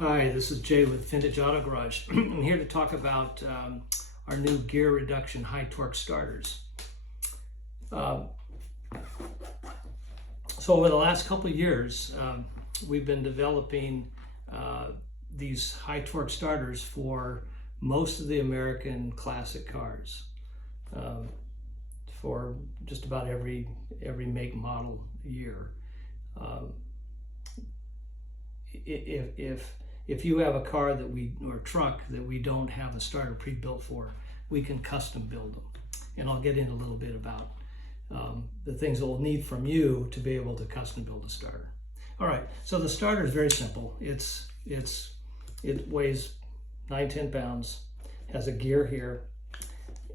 Hi, this is Jay with Vintage Auto Garage. I'm here to talk about our new gear reduction high torque starters. So over the last couple of years, we've been developing these high torque starters for most of the American classic cars, for just about every make, model, year. If you have a car or truck that we don't have a starter pre-built for, we can custom build them. And I'll get into a little bit about the things that we'll need from you to be able to custom build a starter. All right, so the starter is very simple. It weighs 9-10 pounds, has a gear here.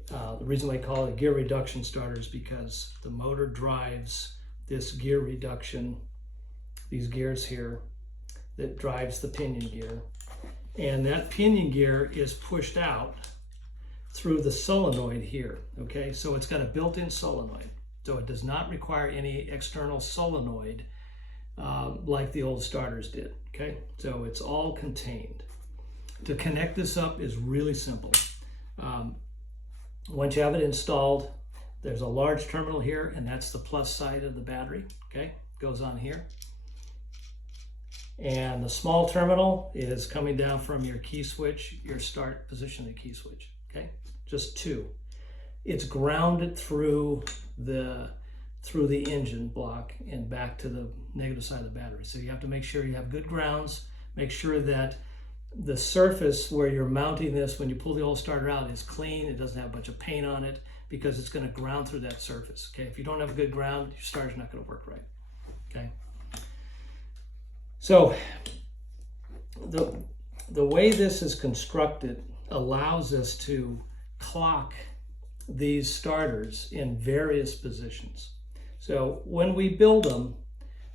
The reason we call it a gear reduction starter is because the motor drives this gear reduction, these gears here, that drives the pinion gear. And that pinion gear is pushed out through the solenoid here, okay? So it's got a built-in solenoid. So it does not require any external solenoid like the old starters did, okay? So it's all contained. To connect this up is really simple. Once you have it installed, there's a large terminal here, and that's the plus side of the battery, okay? Goes on here. And the small terminal is coming down from your key switch, your start position of the key switch, okay? Just two. It's grounded through the engine block and back to the negative side of the battery. So you have to make sure you have good grounds, make sure that the surface where you're mounting this when you pull the old starter out is clean, it doesn't have a bunch of paint on it, because it's gonna ground through that surface, okay? If you don't have a good ground, your starter's not gonna work right, okay? So the way this is constructed allows us to clock these starters in various positions. So when we build them,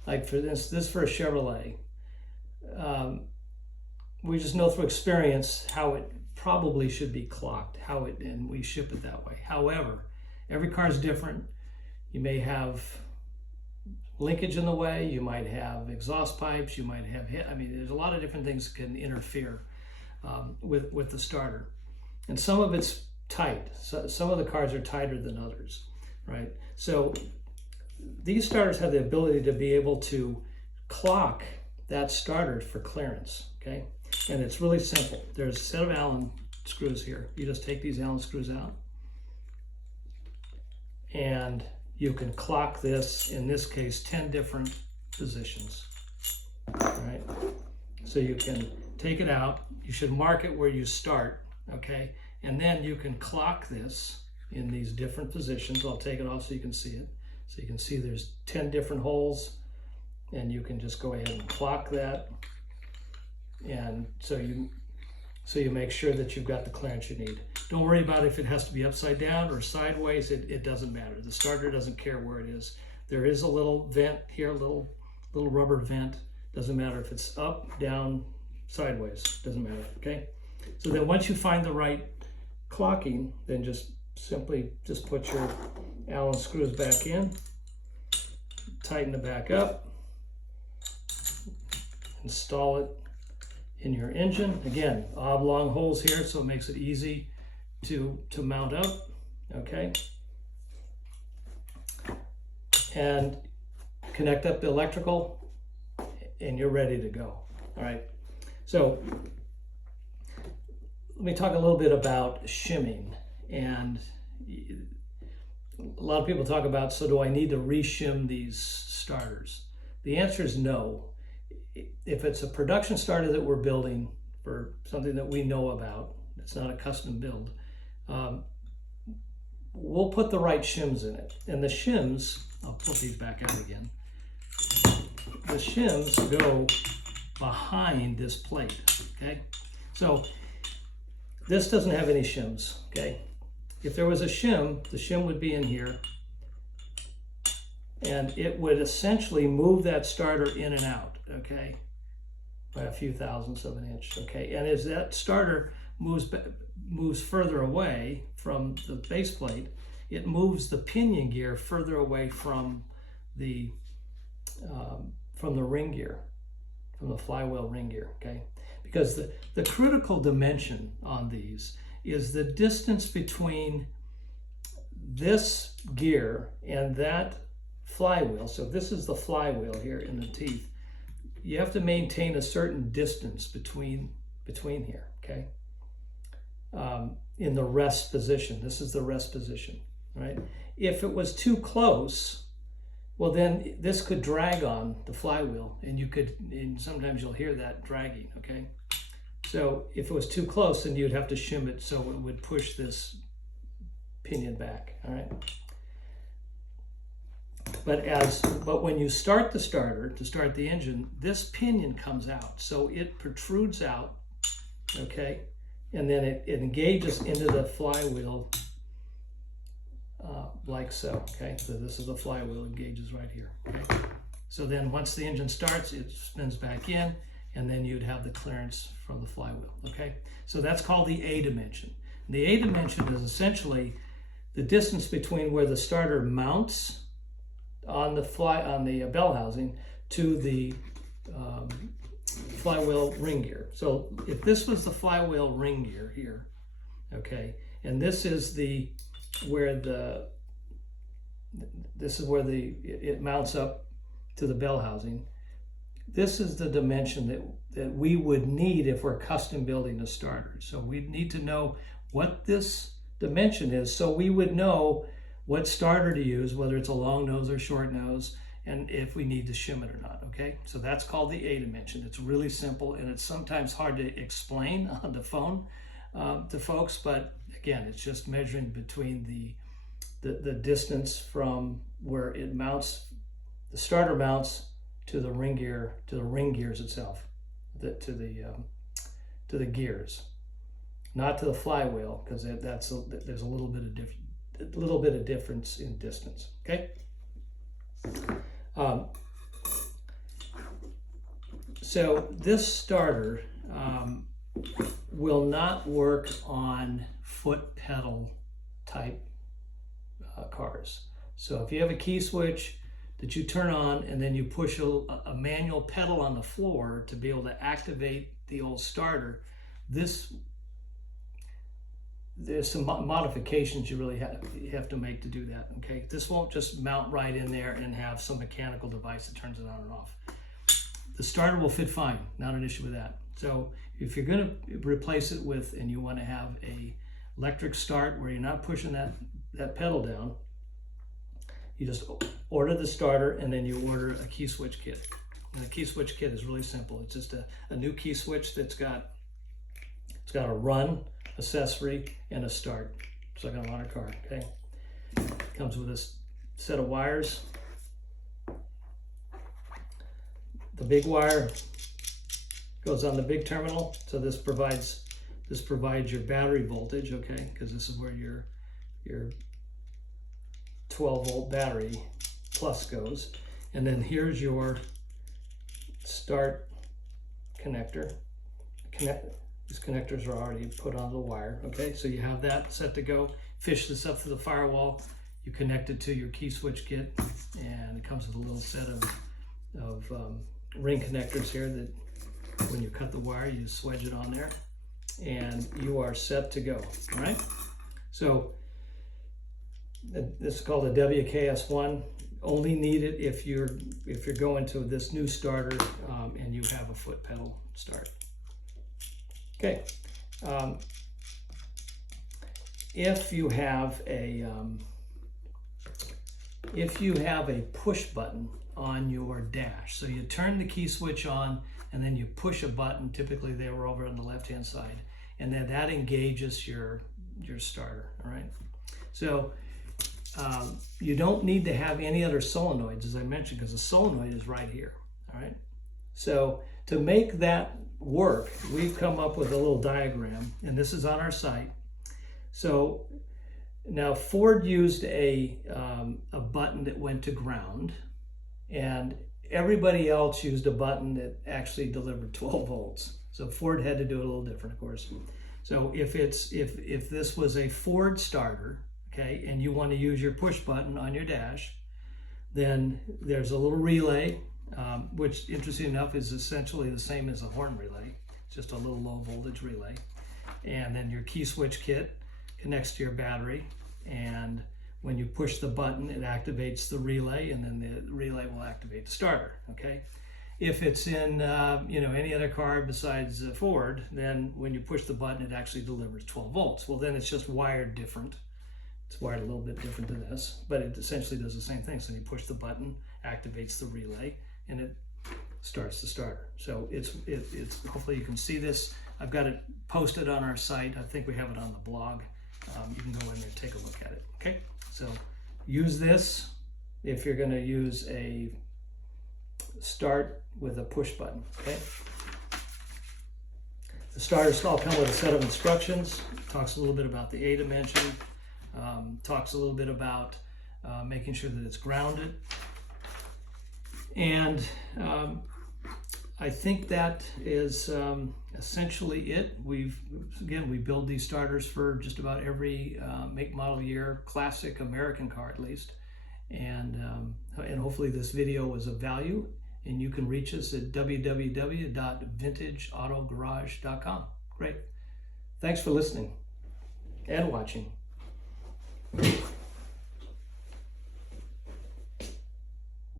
like for this for a Chevrolet, we just know through experience how it probably should be clocked, and we ship it that way. However, every car is different. You may have linkage in the way, you might have exhaust pipes, you might have there's a lot of different things that can interfere with the starter. And some of it's tight. So some of the cars are tighter than others, right? So these starters have the ability to be able to clock that starter for clearance, okay? And it's really simple. There's a set of Allen screws here. You just take these Allen screws out, and you can clock this, in this case, 10 different positions, right? So you can take it out, you should mark it where you start, okay? And then you can clock this in these different positions. I'll take it off so you can see it. So you can see there's 10 different holes, and you can just go ahead and clock that. And so you make sure that you've got the clearance you need. Don't worry about if it has to be upside down or sideways. It doesn't matter. The starter doesn't care where it is. There is a little vent here, a little rubber vent. Doesn't matter if it's up, down, sideways. Doesn't matter, okay? So then once you find the right clocking, then just simply put your Allen screws back in, tighten it back up, install it in your engine. Again, oblong holes here, so it makes it easy to mount up, okay? And connect up the electrical, and you're ready to go. All right, so let me talk a little bit about shimming. And a lot of people talk about, so do I need to re-shim these starters? The answer is no. If it's a production starter that we're building for something that we know about, it's not a custom build, we'll put the right shims in it. And the shims, I'll put these back out again. The shims go behind this plate, okay? So this doesn't have any shims, okay? If there was a shim, the shim would be in here, and it would essentially move that starter in and out, okay, by a few thousandths of an inch, okay? And as that starter moves further away from the base plate, it moves the pinion gear further away from the ring gear, from the flywheel ring gear, okay? because the critical dimension on these is the distance between this gear and that flywheel. So this is the flywheel here in the teeth. You have to maintain a certain distance between here, okay? In the rest position. This is the rest position, right? If it was too close, well then this could drag on the flywheel, and sometimes you'll hear that dragging, okay? So if it was too close, then you'd have to shim it so it would push this pinion back, all right? But when you start the starter, to start the engine, this pinion comes out. So it protrudes out, okay? And then it engages into the flywheel like so, okay? So this is the flywheel, engages right here, okay? So then once the engine starts, it spins back in, and then you'd have the clearance from the flywheel, okay? So that's called the A dimension. The A dimension is essentially the distance between where the starter mounts on the bell housing to the flywheel ring gear. So if this was the flywheel ring gear here, okay, and this is where it mounts up to the bell housing. This is the dimension that we would need if we're custom building a starter. So we need to know what this dimension is, so we would know what starter to use, whether it's a long nose or short nose, and if we need to shim it or not, okay? So that's called the A dimension. It's really simple, and it's sometimes hard to explain on the phone to folks, but again, it's just measuring between the distance from where it mounts, the starter mounts, to the ring gears itself, to the gears, not to the flywheel, because there's a little bit of difference in distance, okay? So this starter will not work on foot pedal type cars. So if you have a key switch that you turn on and then you push a manual pedal on the floor to be able to activate the old starter, there's some modifications you really have to make to do that, okay? This won't just mount right in there and have some mechanical device that turns it on and off. The starter will fit fine, not an issue with that. So if you're gonna replace it with, and you wanna have a electric start where you're not pushing that pedal down, you just order the starter and then you order a key switch kit. And the key switch kit is really simple. It's just a new key switch that's got a run accessory and a start. It's like a modern car, okay? Comes with this set of wires. The big wire goes on the big terminal, so this provides your battery voltage, okay? Because this is where your 12-volt battery plus goes. And then here's your start connector. These connectors are already put on the wire, okay? So you have that set to go. Fish this up to the firewall. You connect it to your key switch kit, and it comes with a little set of ring connectors here that when you cut the wire, you swedge it on there, and you are set to go, all right? So this is called a WKS1. Only need it if you're going to this new starter and you have a foot pedal start. Okay. If you have a push button on your dash, so you turn the key switch on and then you push a button, typically they were over on the left hand side, and then that engages your starter, all right? So you don't need to have any other solenoids, as I mentioned, because the solenoid is right here, all right? So to make that work, we've come up with a little diagram, and this is on our site. So now Ford used a button that went to ground, and everybody else used a button that actually delivered 12 volts. So Ford had to do it a little different, of course. So if this was a Ford starter, okay, and you want to use your push button on your dash, then there's a little relay, which interesting enough is essentially the same as a horn relay. just a little low voltage relay. And then your key switch kit connects to your battery, and when you push the button, it activates the relay, and then the relay will activate the starter, okay? If it's in any other car besides Ford, then when you push the button, it actually delivers 12 volts. Well, then it's just wired different. It's wired a little bit different than this, but it essentially does the same thing. So you push the button, activates the relay, and it starts the starter. So it's hopefully you can see this. I've got it posted on our site. I think we have it on the blog. You can go in there and take a look at it, okay? So use this if you're gonna use a start with a push button, okay? The starters all come with a set of instructions. Talks a little bit about the A dimension, talks a little bit about making sure that it's grounded. And I think that is essentially it. We build these starters for just about every make, model, year, classic American car at least. And hopefully this video was of value, and you can reach us at www.vintageautogarage.com. Great. Thanks for listening and watching.